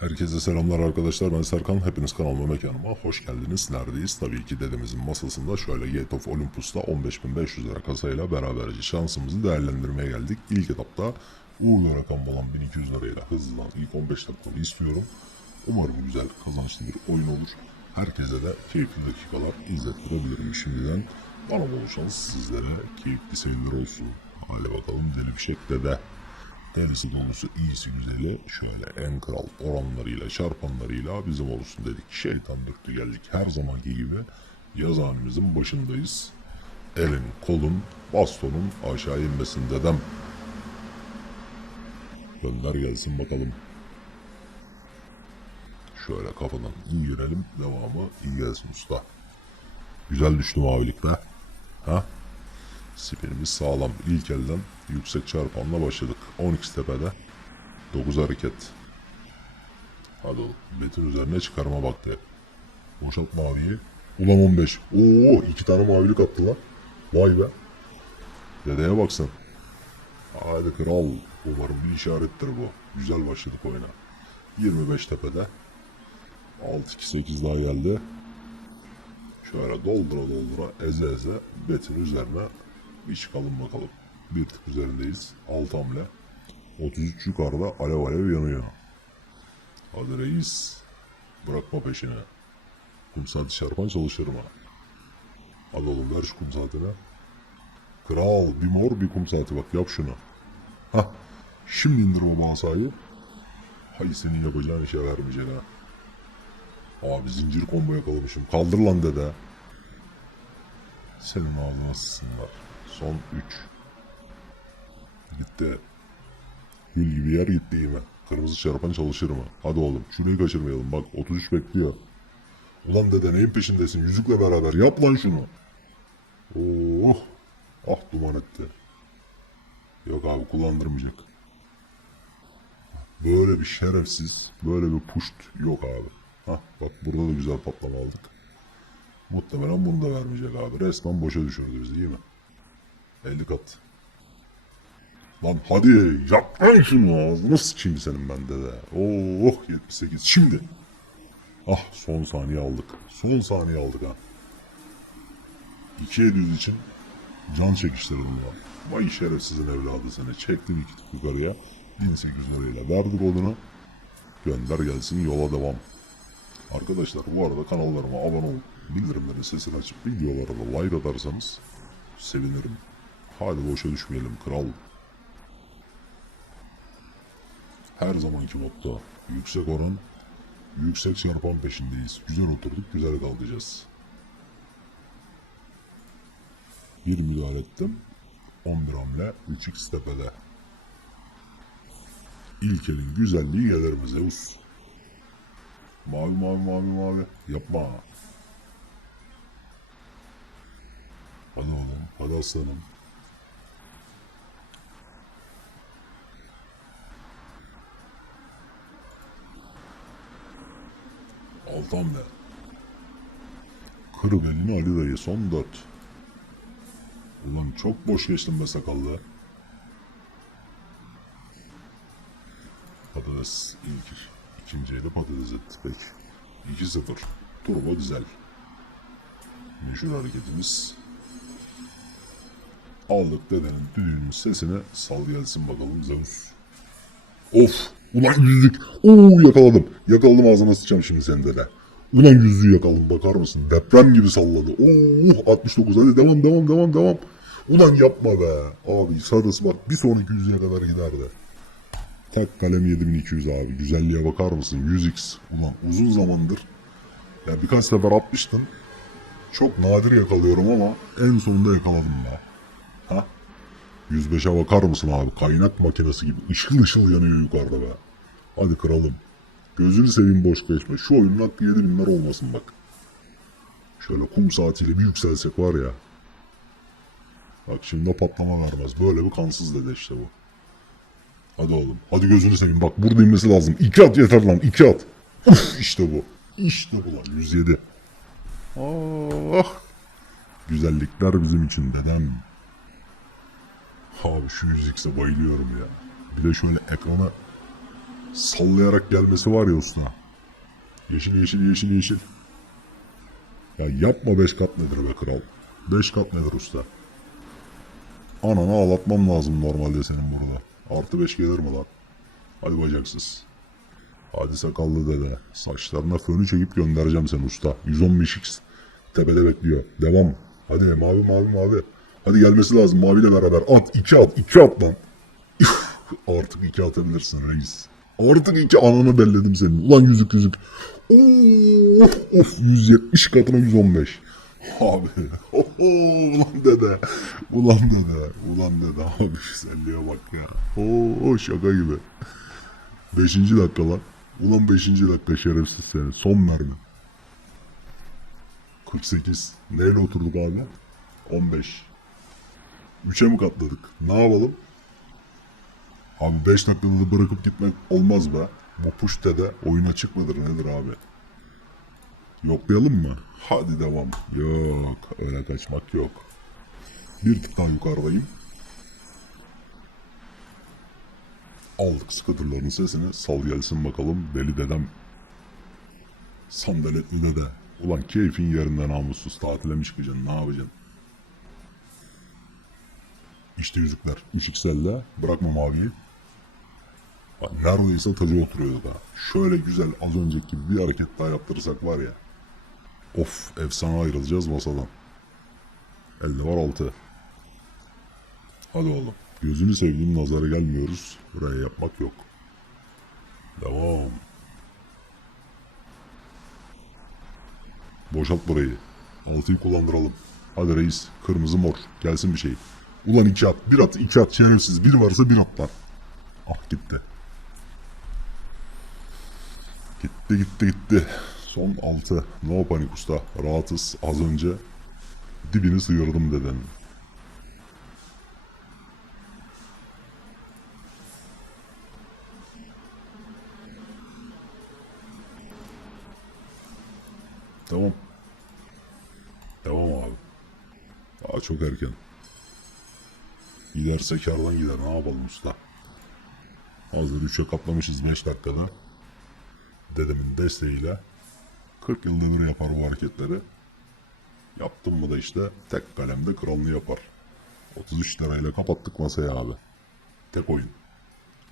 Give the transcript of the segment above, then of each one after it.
Herkese selamlar arkadaşlar. Ben Serkan. Hepiniz kanalıma mekanıma hoş geldiniz. Neredeyiz? Tabii ki dedemizin masasında şöyle Gate of Olympus'ta 15.500 lira kasayla beraberce şansımızı değerlendirmeye geldik. İlk etapta uğurlu rakam olan 1200 lirayla hızlıdan ilk 15 dakikayı istiyorum. Umarım güzel kazançlı bir oyun olur. Herkese de keyifli dakikalar izlettirebilirim şimdiden. Bana bol sizlere keyifli seyirler olsun. Hadi bakalım deli bir şekilde de Delisi dolusu iyisi güzeli şöyle en kral oranlarıyla çarpanlarıyla bizim olsun dedik. Şeytan döktü geldik her zamanki gibi yazanımızın başındayız. Elin, kolun, bastonun aşağı inmesin dedem. Gönder gelsin bakalım. Şöyle kafadan iyi girelim. Devamı iyi gelsin usta. Güzel düştü mavilik be. Ha? Spinimiz sağlam. İlk elden yüksek çarpanla başladık. 12 tepede. 9 hareket. Hadi oğlum. Betin üzerine çıkarma vakti. Boşalt maviyi. Ulan 15. Oo iki tane mavilik attı lan. Vay be. Dedeye baksın. Hadi kral. Umarım bir işarettir bu. Güzel başladık oyuna. 25 tepede. 6-2-8 daha geldi. Şöyle doldura doldura eze eze betin üzerine bir çıkalım bakalım. Bir tık üzerindeyiz. Alt hamle. 33 yukarıda alev alev yanıyor. Hadi reis. Bırakma peşini. Kum saati çarpan çalışır mı? Hadi oğlum ver şu kum saatini. Kral bir mor bir kum saati bak yap şunu. Hah. Şimdi indir o basayı. Hay senin yapacağın işe vermeyecek ha. Abi zincir combo yakalamışım. Kaldır lan dede. Senin ağzına sıçsınlar. Son 3. Gitti. Gül gibi yer gitti yine. Kırmızı çarpan çalışır mı? Hadi oğlum şurayı kaçırmayalım. Bak 33 bekliyor. Ulan dede neyin peşindesin? Yüzükle beraber yap lan şunu. Oh. Ah duman etti. Yok abi kullandırmayacak. Böyle bir şerefsiz, böyle bir puşt yok abi. Hah bak burada da güzel patlama aldık. Muhtemelen bunu da vermeyecek abi. Resmen boşa düşürdü bizi değil mi? 50 kat. Lan hadi yap lan şunu ağzına sıçayım senin bende de. Oh 78 şimdi. Ah son saniye aldık. Son saniye aldık ha. 2 için can çekiştirdim ya. Vay şerefsizin evladı seni. Çektim iki tık yukarıya. 1800 lirayla verdik odunu. Gönder gelsin yola devam. Arkadaşlar bu arada kanallarıma abone olup bildirimlerin sesini açıp videolara da like atarsanız sevinirim. Hadi boşa düşmeyelim kral. Her zamanki modda yüksek oran, yüksek çarpan peşindeyiz. Güzel oturduk, güzel kalacağız. Bir müdahale ettim. 11 hamle 3x tepede. İlk elin güzelliği gelir mi Zeus? Mavi mavi mavi mavi. Yapma. Hadi oğlum. Hadi aslanım. Alt hamle. Kır belini Ali dayı. Son dört. Ulan çok boş geçtim be sakallı. Patates ilk. İkinciye de patates etti pek. 2-0. Turbo dizel. Meşhur hareketimiz. Aldık dedenin düdüğünün sesine sal gelsin bakalım Zeus. Of! Ulan yüzük! Oo yakaladım. Yakaladım ağzına sıçacağım şimdi senin dede. Ulan yüzüğü yakaladım bakar mısın? Deprem gibi salladı. Oh 69 hadi devam devam devam devam. Ulan yapma be. Abi sarısı bak bir sonraki yüzüğe kadar giderdi. Tak kalem 7200 abi. Güzelliğe bakar mısın? 100x. Ulan uzun zamandır ya birkaç sefer atmıştın. Çok nadir yakalıyorum ama en sonunda yakaladım be. Ha? 105'e bakar mısın abi? Kaynak makinesi gibi ışıl ışıl yanıyor yukarıda be. Hadi kralım. Gözünü seveyim boş geçme. Şu oyunun hakkı 7000 lira olmasın bak. Şöyle kum saatiyle bir yükselsek var ya. Bak şimdi patlama vermez. Böyle bir kansız dede işte bu. Hadi oğlum. Hadi gözünü seveyim. Bak burada inmesi lazım. İki at yeter lan. iki at. Uf işte bu. İşte bu lan. 107. Ah. Güzellikler bizim için dedem. Abi şu 100x'e bayılıyorum ya. Bir de şöyle ekrana sallayarak gelmesi var ya usta. Yeşil yeşil yeşil yeşil. Ya yapma 5 kat nedir be kral? 5 kat nedir usta? Ananı ağlatmam lazım normalde senin burada. Artı 5 gelir mi lan? Hadi bacaksız. Hadi sakallı dede. Saçlarına fönü çekip göndereceğim seni usta. 110 x Tepede bekliyor. Devam. Hadi mavi mavi mavi. Hadi gelmesi lazım maviyle beraber. At iki at iki at lan. Artık iki atabilirsin reis. Artık iki ananı belledim senin. Ulan yüzük yüzük. Of, of 170 katına 115. Abi. Oho, ulan dede. Ulan dede. Ulan dede. Abi güzelliğe bak ya. Oo şaka gibi. Beşinci dakika lan. Ulan beşinci dakika şerefsiz seni. Son mermi. 48. Neyle oturduk abi? 15. 3'e mi katladık? Ne yapalım? Abi 5 dakikada da bırakıp gitmek olmaz be. Bu puşte de oyuna çıkmadır nedir abi? Yoklayalım mı? Hadi devam. Yok öyle kaçmak yok. Bir tık daha yukarıdayım. Aldık scooterların sesini. Sal gelsin bakalım deli dedem. Sandaletli dede. Ulan keyfin yerinden namussuz tatile mi çıkacaksın ne yapacaksın? İşte yüzükler. 3x'elle bırakma maviyi. Bak neredeyse tacı oturuyordu da. Şöyle güzel az önceki gibi bir hareket daha yaptırırsak var ya. Of efsane ayrılacağız masadan. Elde var altı. Hadi oğlum. Gözünü sevdiğim nazara gelmiyoruz. Buraya yapmak yok. Devam. Boşalt burayı. Altıyı kullandıralım. Hadi reis. Kırmızı mor. Gelsin bir şey. Ulan iki at. Bir at. iki at. Şerefsiz. Bir varsa bir at lan. Ah gitti. Gitti gitti gitti. Son altı. No panik usta. Rahatız. Az önce dibini sıyırdım deden. Tamam. Devam abi. Daha çok erken. Giderse kardan gider. Ne yapalım usta? Hazır 3'e katlamışız 5 dakikada. Dedemin desteğiyle 40 yılda bir yapar bu hareketleri. Yaptım mı da işte tek kalemde kralını yapar. 33 lirayla kapattık masayı abi. Tek oyun.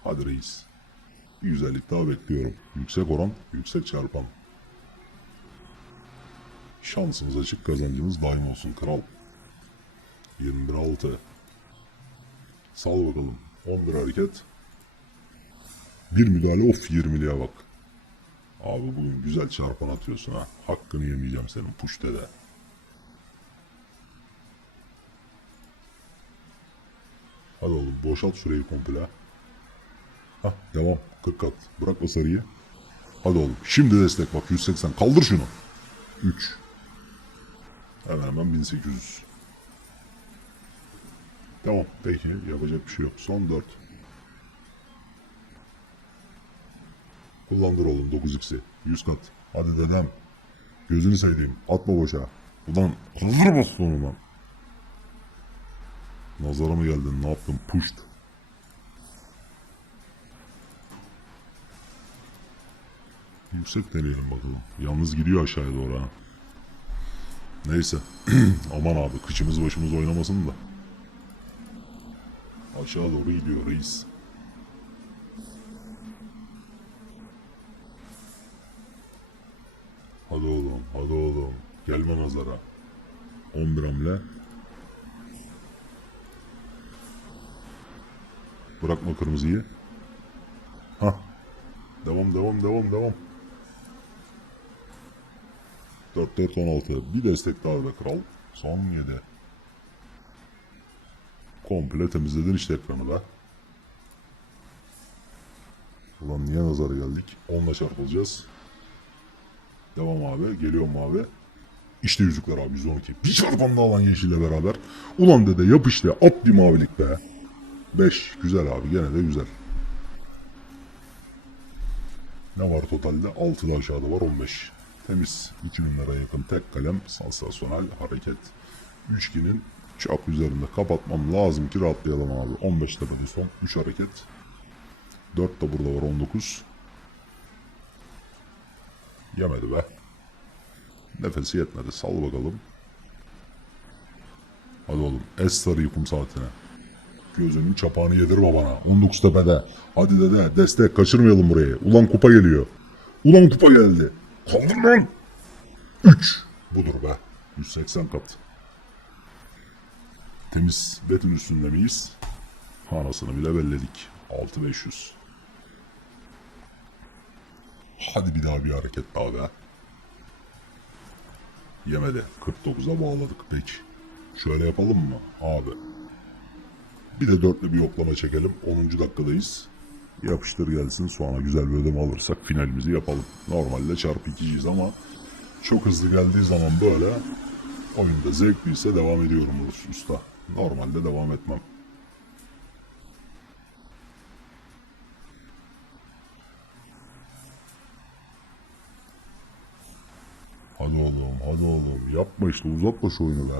Hadi reis. Bir güzellik daha bekliyorum. Yüksek oran, yüksek çarpan. Şansımız açık, kazancımız daim olsun kral. 21 6. Sal bakalım. 11 hareket. Bir müdahale of 20'liye bak. Abi bugün güzel çarpan atıyorsun ha. Hakkını yemeyeceğim senin puş dede. Hadi oğlum boşalt şurayı komple. Hah devam. 40 kat. Bırakma sarıyı. Hadi oğlum. Şimdi destek bak 180. Kaldır şunu. 3. Hemen hemen 1800. Tamam. Peki. Yapacak bir şey yok. Son 4. Kullandır oğlum 9x'i. 100 kat. Hadi dedem. Gözünü seveyim. Atma boşa. Ulan hazır bastı onu lan. Nazara mı geldin? Ne yaptın? Puşt. Yüksek deneyelim bakalım. Yalnız gidiyor aşağıya doğru ha. Neyse. Aman abi kıçımız başımız oynamasın da. Aşağı doğru gidiyor reis. Hadi oğlum, hadi oğlum. Gelme nazara. 11 hamle. Bırakma kırmızıyı. Ha. Devam, devam, devam, devam. 4 4 16. Bir destek daha be kral. Son 7. Komple temizledin işte ekranı be. Ulan niye nazara geldik? 10'la çarpılacağız. Devam abi. Geliyorum abi. İşte yüzükler abi 112. Bir çarpanla alan yeşille beraber. Ulan dede yap işte. At bir mavilik be. 5. Güzel abi. Gene de güzel. Ne var totalde? 6 da aşağıda var 15. Temiz. 2000 lira yakın tek kalem. Sansasyonel hareket. Üçgenin çap üzerinde kapatmam lazım ki rahatlayalım abi. 15 tepede son. 3 hareket. 4 de burada var 19. Yemedi be. Nefesi yetmedi. Sal bakalım. Hadi oğlum. Es sarıyı kum saatine. Gözünün çapağını yedirme bana. 19 tepede. Hadi dede destek kaçırmayalım burayı. Ulan kupa geliyor. Ulan kupa geldi. Kaldır lan. 3. Budur be. 180 kat. Temiz betin üstünde miyiz? Anasını bile belledik. 6500. Hadi bir daha bir hareket daha be. Yemedi. 49'a bağladık peki. Şöyle yapalım mı abi? Bir de dörtlü bir yoklama çekelim. 10. dakikadayız. Yapıştır gelsin sonra güzel bir ödeme alırsak finalimizi yapalım. Normalde çarpı 2'ciyiz ama çok hızlı geldiği zaman böyle oyunda zevkliyse devam ediyorum usta. Normalde devam etmem. Hadi oğlum, hadi oğlum. Yapma işte, uzatma şu oyunu be.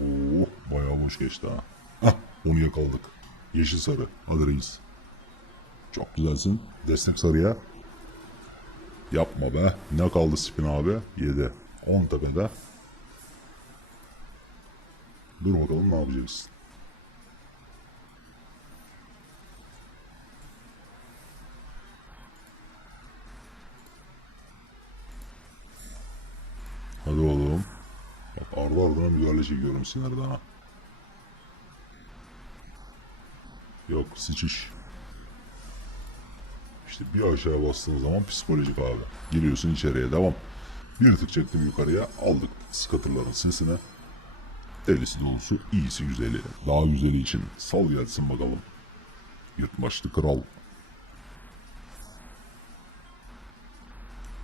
Oh, bayağı boş geçti ha. Hah, onu yakaladık. Yeşil sarı. Hadi reis. Çok güzelsin. Destek sarıya. Yapma be. Ne kaldı spin abi? 7. 10 tepede. Dur bakalım ne yapacaksın. Hadi oğlum. Bak ardı ardına müdahale çekiyorum sinirden ha. Yok sıçış. İşte bir aşağı bastığın zaman psikolojik abi. Giriyorsun içeriye devam. Bir tık çektim yukarıya aldık skatırların sesine. Delisi dolusu iyisi güzeli. Daha güzeli için sal gelsin bakalım. Yırtmaçlı kral.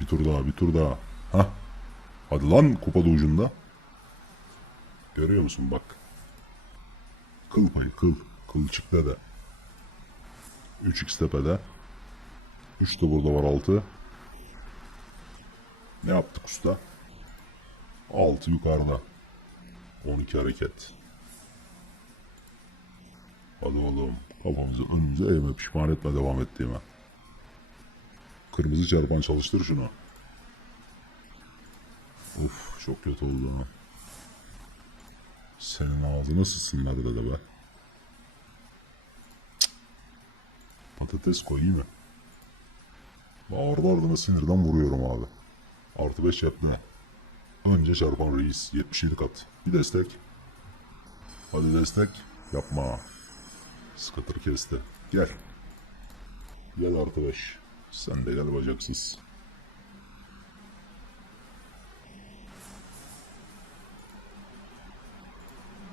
Bir tur daha bir tur daha. Hah. Hadi lan kupada ucunda. Görüyor musun bak. Kıl payı kıl. Kıl çıktı da. 3x tepede. 3 de burada var 6. Ne yaptık usta? 6 yukarıda. 12 hareket. Hadi oğlum. Kafamızı önümüze eğme pişman etme devam ettiğime. Kırmızı çarpan çalıştır şunu. Of çok kötü oldu ha. Senin ağzını sıçsınlar dede be. Patates koyayım mı? Ardı ardına sinirden vuruyorum abi. Artı 5 yapma. Önce çarpan reis. 77 kat. Bir destek. Hadi destek. Yapma. Skatır kesti. Gel. Gel 5. Sen de gel bacaksız.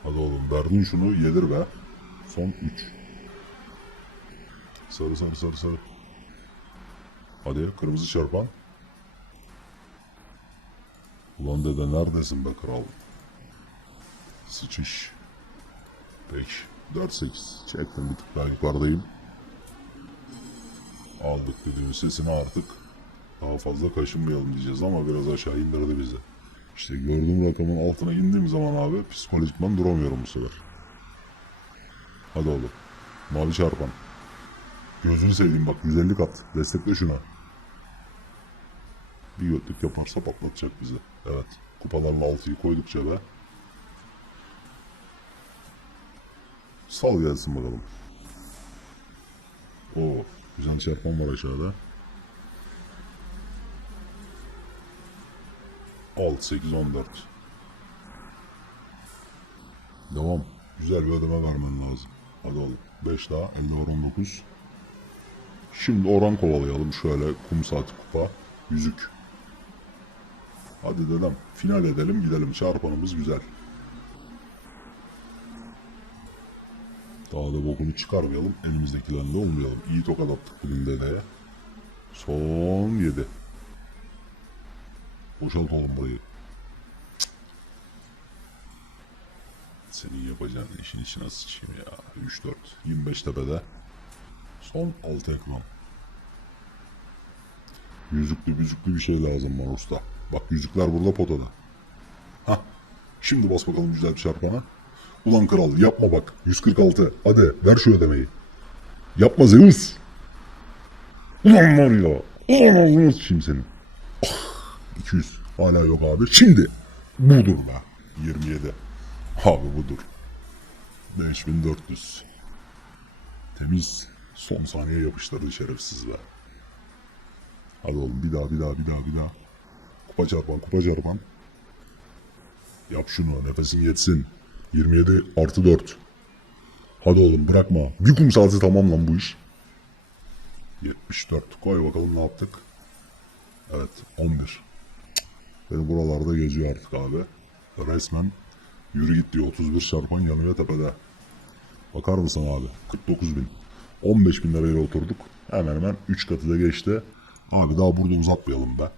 Hadi oğlum verdin şunu yedir be. Son 3. Sarı sarı sarı sarı. Hadi kırmızı çarpan. Ulan dede neredesin be kral? Sıçış. 5. 4-8. Çektim bir tık daha yukarıdayım. Aldık düdüğün sesini artık. Daha fazla kaşınmayalım diyeceğiz ama biraz aşağı indirdi bizi. İşte gördüğüm rakamın altına indiğim zaman abi psikolojikman duramıyorum bu sefer. Hadi oğlum. Mavi çarpan. Gözünü seveyim bak 150 kat. Destekle şuna. Bir götlük yaparsa patlatacak bizi. Evet. Kupalarla altıyı koydukça be. Sal gelsin bakalım. Oo, güzel çarpan var aşağıda. 6, 8, 14. Devam. Güzel bir ödeme vermen lazım. Hadi oğlum. 5 daha. 50 var 19. Şimdi oran kovalayalım şöyle. Kum saati kupa. Yüzük. Hadi dedem. Final edelim gidelim. Çarpanımız güzel. Daha da bokunu çıkarmayalım. Elimizdekilerle olmayalım. İyi tokat attık bugün dedeye. Son 7. Boşalt oğlum burayı. Senin yapacağın işin içine sıçayım ya. 3-4. 25 tepede. Son 6 ekran. Yüzüklü yüzüklü bir şey lazım bana usta. Bak yüzükler burada potada. Hah. Şimdi bas bakalım güzel bir çarpana. Ulan kral yapma bak. 146. Hadi ver şu ödemeyi. Yapma Zeus. Ulan var ya. Ulan ağzını sıçayım senin. 200. Hala yok abi. Şimdi. Budur be. 27. Abi budur. 5400. Temiz. Son saniye yapıştırdı şerefsiz be. Hadi oğlum bir daha bir daha bir daha bir daha. Kupa çarpan. Yap şunu nefesin yetsin. 27 artı 4. Hadi oğlum bırakma. Bir kum saati tamam lan bu iş. 74. Koy bakalım ne yaptık. Evet 11. Beni buralarda geziyor artık abi. Resmen yürü git diyor 31 çarpan yanıyor tepede. Bakar mısın abi? 49 bin. 15 bin lirayla oturduk. Hemen hemen 3 katı da geçti. Abi daha burada uzatmayalım be.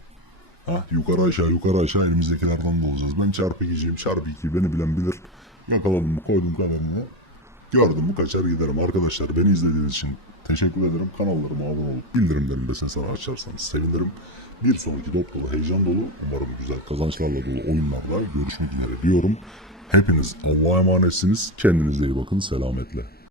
Ha, yukarı aşağı yukarı aşağı elimizdekilerden de olacağız. Ben çarpı ikiciyim. Çarpı iki beni bilen bilir. Yakaladım mı koydum kamerayı. Gördüm mü kaçar giderim. Arkadaşlar beni izlediğiniz için teşekkür ederim. Kanallarıma abone olup bildirimlerini de sesini açarsanız sevinirim. Bir sonraki dop dolu, heyecan dolu, umarım güzel kazançlarla dolu oyunlarda görüşmek üzere diyorum. Hepiniz Allah'a emanetsiniz. Kendinize iyi bakın. Selametle.